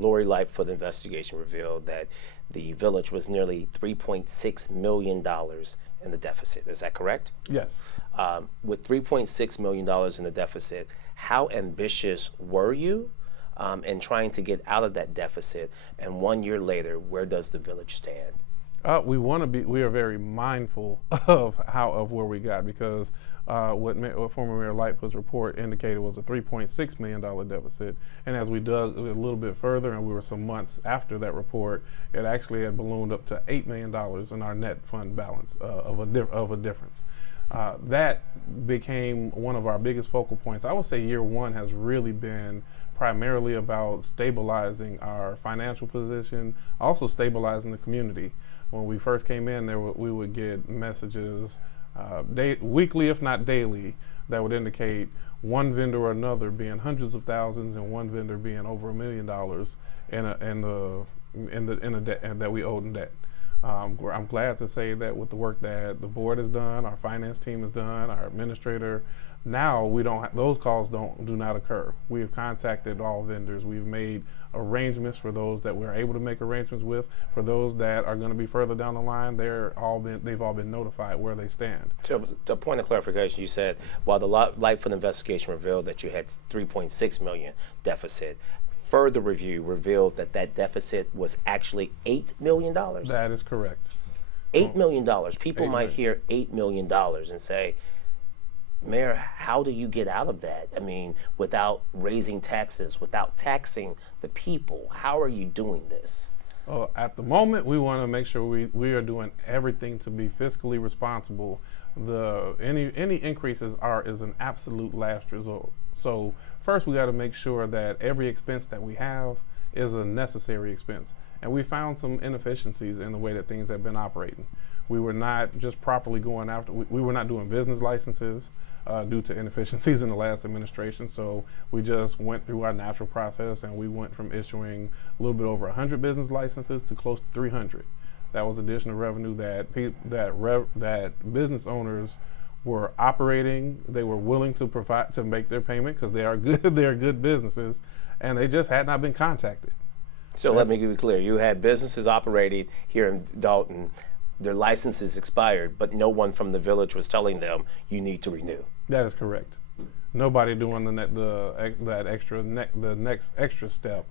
Lori Lightfoot investigation revealed that the village was nearly $3.6 million in the deficit. Is that correct? Yes. With $3.6 million in the deficit, how ambitious were you in trying to get out of that deficit? And 1 year later, where does the village stand? We are very mindful of where we got, because what former Mayor Lightfoot's report indicated was a $3.6 million deficit. And as we dug a little bit further, and we were some months after that report, it actually had ballooned up to $8 million in our net fund balance of a difference. That became one of our biggest focal points. I would say year one has really been primarily about stabilizing our financial position, also stabilizing the community. When we first came in, we would get messages weekly, if not daily, that would indicate one vendor or another being hundreds of thousands and one vendor being over $1 million in the debt that we owed in debt. I'm glad to say that with the work that the board has done, our finance team has done, our administrator, now we don't those calls do not occur. We have contacted all vendors. We've made arrangements for those that we're able to make arrangements with. For those that are going to be further down the line, they've all been notified where they stand. So, to a point of clarification, you said while the Lightfoot investigation revealed that you had $3.6 million deficit, further review revealed that that deficit was actually $8 million. That is correct. $8 million. People might hear $8 million and say, Mayor, how do you get out of that? I mean, without raising taxes, without taxing the people, how are you doing this? At the moment, we want to make sure we are doing everything to be fiscally responsible. Any increases is an absolute last resort. So first, we got to make sure that every expense that we have is a necessary expense. And we found some inefficiencies in the way that things have been operating. We were not just properly going after, we were not doing business licenses due to inefficiencies in the last administration. So we just went through our natural process, and we went from issuing a little bit over 100 business licenses to close to 300. That was additional revenue that business owners were operating. They were willing to provide to make their payment because they are good businesses, and they just had not been contacted. So let me be clear. You had businesses operating here in Dolton. Their licenses expired, but no one from the village was telling them you need to renew. That is correct. Nobody doing the next extra step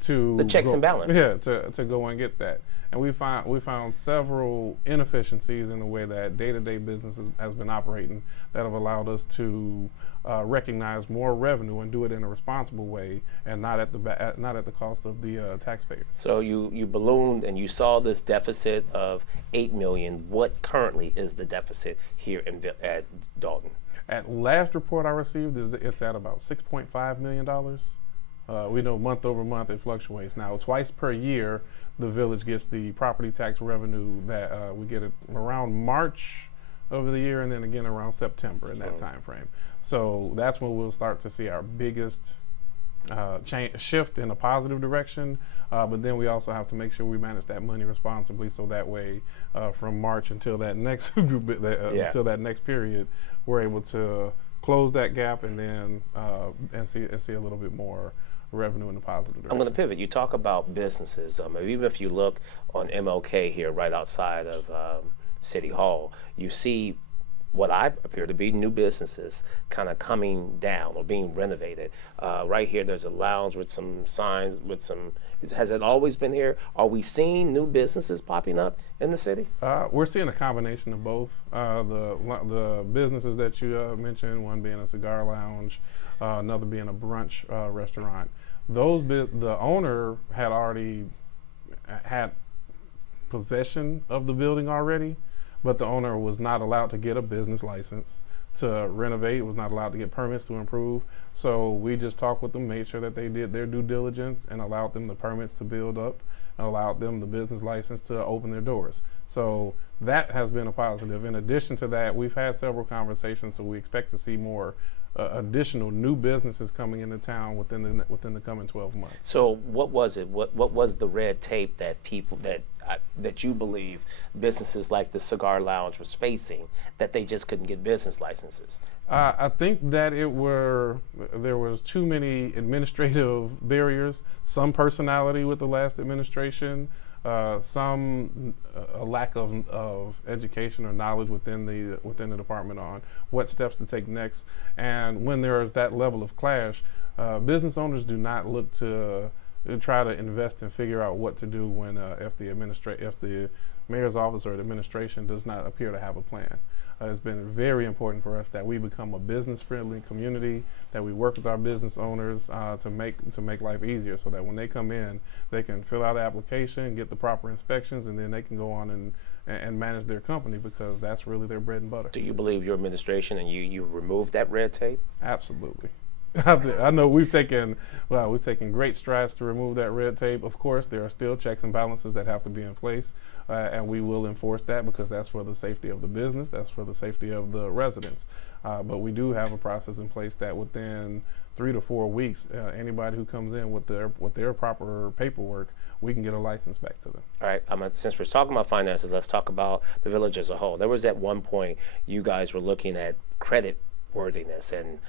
to the checks and balance. Yeah, to go and get that. And we found several inefficiencies in the way that day-to-day business has been operating that have allowed us to recognize more revenue and do it in a responsible way, and not at the cost of the taxpayers. So you ballooned and you saw this deficit of $8 million. What currently is the deficit here at Dolton? At last report I received, it's at about $6.5 million. We know month over month it fluctuates. Now, twice per year, the village gets the property tax revenue that we get it around March of the year, and then again around September in that time frame. So that's when we'll start to see our biggest shift in a positive direction. But then we also have to make sure we manage that money responsibly, so that way, from March until that next until that next period, we're able to close that gap and then and see a little bit more revenue in the positive direction. I'm going to pivot. You talk about businesses. Even if you look on MLK here, right outside of City Hall, you see what I appear to be new businesses kind of coming down or being renovated. Right here, there's a lounge with some signs, has it always been here? Are we seeing new businesses popping up in the city? We're seeing a combination of both. The businesses that you mentioned, one being a cigar lounge, another being a brunch restaurant. The owner had already had possession of the building already, but the owner was not allowed to get a business license to renovate, was not allowed to get permits to improve. So we just talked with them, made sure that they did their due diligence and allowed them the permits to build up and allowed them the business license to open their doors. So that has been a positive. In addition to that, we've had several conversations, so we expect to see more additional new businesses coming into town within the coming 12 months. So what was it? What was the red tape that that you believe businesses like the Cigar Lounge was facing, that they just couldn't get business licenses? I think that there was too many administrative barriers, some personality with the last administration, some a lack of education or knowledge within the department on what steps to take next. And when there is that level of clash, business owners do not look to try to invest and figure out what to do when if the mayor's office or the administration does not appear to have a plan. It's been very important for us that we become a business-friendly community, that we work with our business owners to make life easier, so that when they come in, they can fill out an application, get the proper inspections, and then they can go on and manage their company, because that's really their bread and butter. Do you believe your administration and you removed that red tape? Absolutely. I know we've taken great strides to remove that red tape. Of course, there are still checks and balances that have to be in place, and we will enforce that, because that's for the safety of the business, that's for the safety of the residents. But we do have a process in place that within 3 to 4 weeks, anybody who comes in with their proper paperwork, we can get a license back to them. All right, since we're talking about finances, let's talk about the village as a whole. There was at one point you guys were looking at creditworthiness and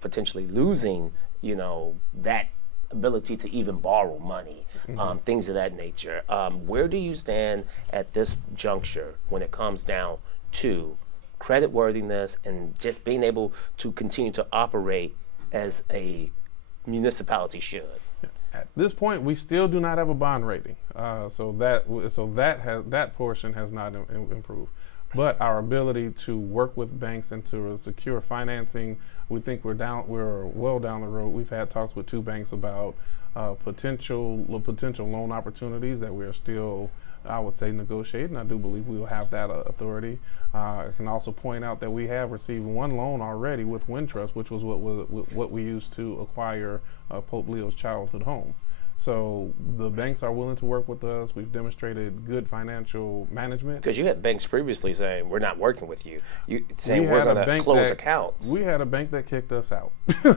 potentially losing, that ability to even borrow money, things of that nature. Where do you stand at this juncture when it comes down to creditworthiness and just being able to continue to operate as a municipality should? At this point, we still do not have a bond rating, so that portion has not improved. But our ability to work with banks and to secure financing, we think we're well down the road. We've had talks with 2 banks about potential loan opportunities that we are still, I would say, negotiating. I do believe we will have that authority. I can also point out that we have received 1 loan already with Wintrust, which was what we used to acquire Pope Leo's childhood home. So the banks are willing to work with us. We've demonstrated good financial management. Because you had banks previously saying, we're not working with you. You saying we're going to close accounts. We had a bank that kicked us out.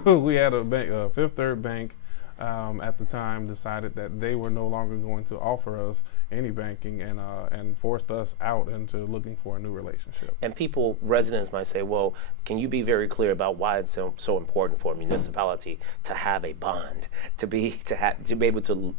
We had a bank, Fifth Third Bank, at the time decided that they were no longer going to offer us any banking and forced us out into looking for a new relationship. And residents might say, well, can you be very clear about why it's so important for a municipality to have a bond, to be able to,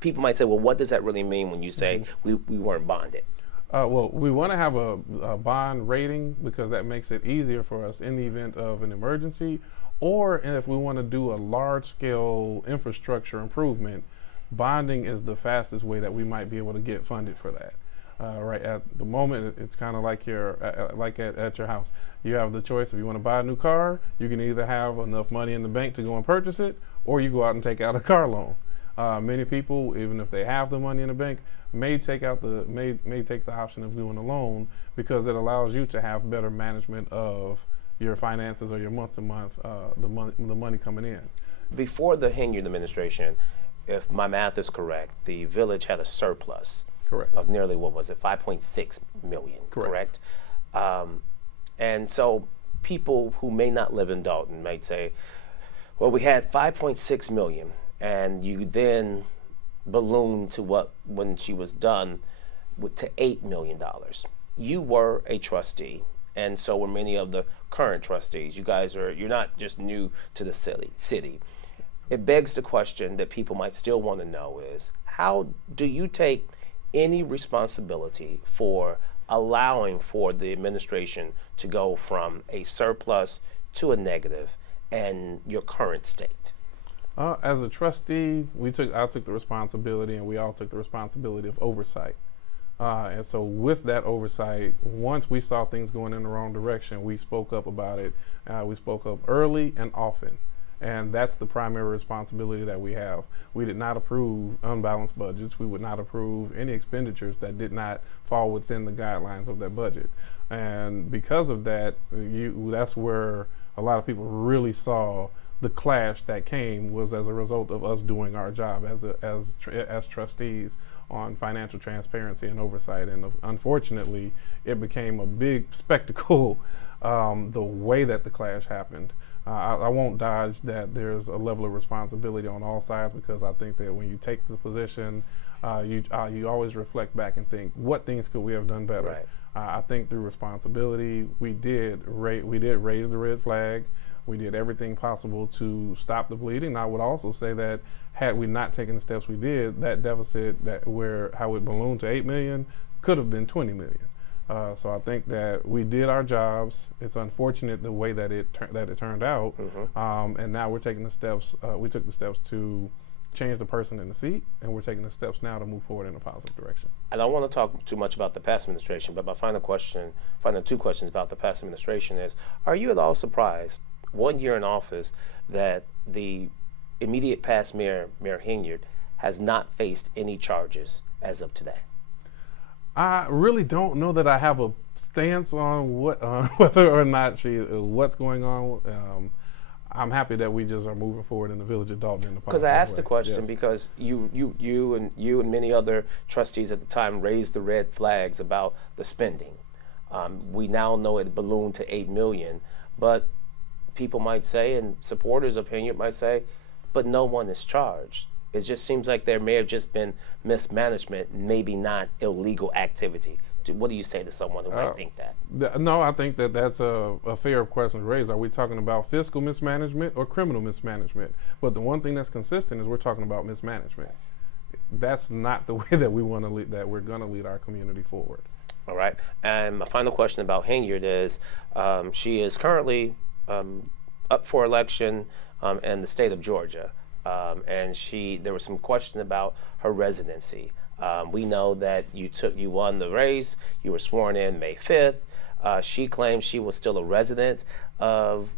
people might say, well, what does that really mean when you say we weren't bonded? Well, we want to have a bond rating, because that makes it easier for us in the event of an emergency, or if we want to do a large-scale infrastructure improvement. Bonding is the fastest way that we might be able to get funded for that. Right at the moment, it's kind of like at your house. You have the choice: if you want to buy a new car, you can either have enough money in the bank to go and purchase it, or you go out and take out a car loan. Many people, even if they have the money in the bank, may take the option of doing a loan, because it allows you to have better management of your finances or your month to month, the money coming in. Before the Henyard administration, if my math is correct, the village had a surplus. Correct. Of nearly, what was it, 5.6 million, correct? And so people who may not live in Dolton might say, well, we had 5.6 million, and you then ballooned to when she was done, to $8 million. You were a trustee, and so were many of the current trustees. You're not just new to the city. It begs the question that people might still want to know is, how do you take any responsibility for allowing for the administration to go from a surplus to a negative and your current state? As a trustee, I took the responsibility, and we all took the responsibility of oversight. And so with that oversight, once we saw things going in the wrong direction, we spoke up about it. We spoke up early and often. And that's the primary responsibility that we have. We did not approve unbalanced budgets. We would not approve any expenditures that did not fall within the guidelines of that budget. And because of that, that's where a lot of people really saw the clash that came, was as a result of us doing our job as trustees on financial transparency and oversight. And unfortunately, it became a big spectacle, the way that the clash happened. I won't dodge that there's a level of responsibility on all sides, because I think that when you take the position, you always reflect back and think, what things could we have done better? Right. I think through responsibility, we did raise the red flag. We did everything possible to stop the bleeding. I would also say that had we not taken the steps we did, that deficit how it ballooned to 8 million could have been 20 million. So I think that we did our jobs. It's unfortunate the way that it turned out, and now we're taking the steps. We took the steps to change the person in the seat, and we're taking the steps now to move forward in a positive direction. I don't want to talk too much about the past administration, but my final two questions about the past administration is: are you at all surprised, 1 year in office, that the immediate past Mayor Henyard has not faced any charges as of today? I really don't know that I have a stance on whether or not what's going on. I'm happy that we just are moving forward in the village of Dolton. Because I asked the question yes. because you and many other trustees at the time raised the red flags about the spending. We now know it ballooned to 8 million, but people might say, and supporters of Henyard might say, but no one is charged. It just seems like there may have just been mismanagement, maybe not illegal activity. What do you say to someone who might think that? No, I think that that's a fair question to raise. Are we talking about fiscal mismanagement or criminal mismanagement? But the one thing that's consistent is we're talking about mismanagement. That's not the way that we want to lead, that we're going to lead our community forward. All right. And my final question about Henyard is, she is currently up for election in the state of Georgia. And there was some question about her residency. We know that you won the race. You were sworn in May 5th. She claims she was still a resident of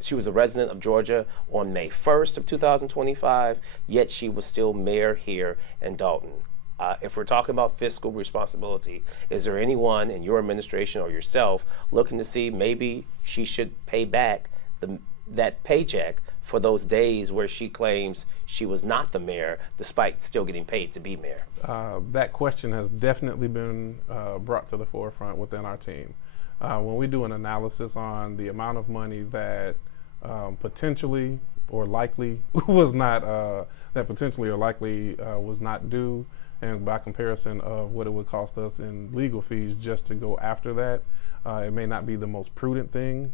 Georgia on May 1st of 2025, yet she was still mayor here in Dolton. If we're talking about fiscal responsibility, is there anyone in your administration or yourself looking to see maybe she should pay back that paycheck for those days where she claims she was not the mayor despite still getting paid to be mayor? That question has definitely been brought to the forefront within our team. When we do an analysis on the amount of money that potentially or likely was not due, and by comparison of what it would cost us in legal fees just to go after that, it may not be the most prudent thing.